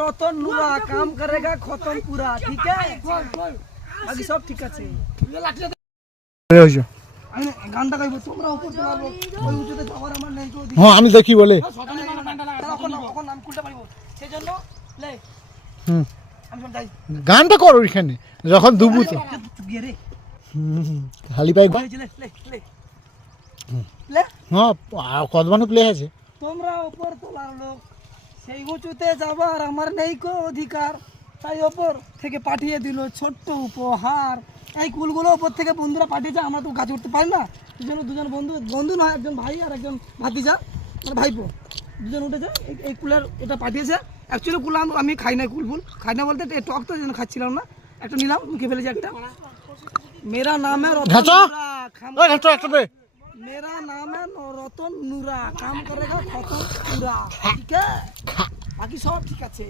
रतन नूरा काम करेगा खत्म पूरा ठीक है बाकी सब ठीक আছে গানটা গাইবো তোমরা উপর চড়াবো ওই উঁচুতে যাওয়ার আমার নেই তো হ্যাঁ আমি দেখি বলে এখন নাম খুলতে পারবো সেজন্য লে আমি যাই গানটা করো এখানে যখন দুবু তো গিয়ে রে খালি পাই লে লে লে লে হ্যাঁ কদমানো প্লে আছে তোমরা উপর তোলার লোক সেই উঁচুতে যাবার আমার নেই কো অধিকার তাই উপর থেকে পাঠিয়ে দিল ছোট্ট উপহার এই কুলগুলো উপর থেকে বন্ধুরা পাঠিয়েছে আমরা তো গাছে উঠতে পারি না দুজন বন্ধু নয় একজন ভাই আর একজন ভাতিজা মানে ভাইপো দুজন উঠেছে এই কুলের এটা পাঠিয়েছে অ্যাকচুয়ালি কুল আমি খাই না কুলফুল খাই না বলতে টক তো যেন খাচ্ছিলাম না একটা নিলাম মুখে ফেলেছি একটা মেরা নাম है मेरा नाम है रतन नूरा काम करेगा खत्म पूरा ठीक है बाकी सब ठीक আছে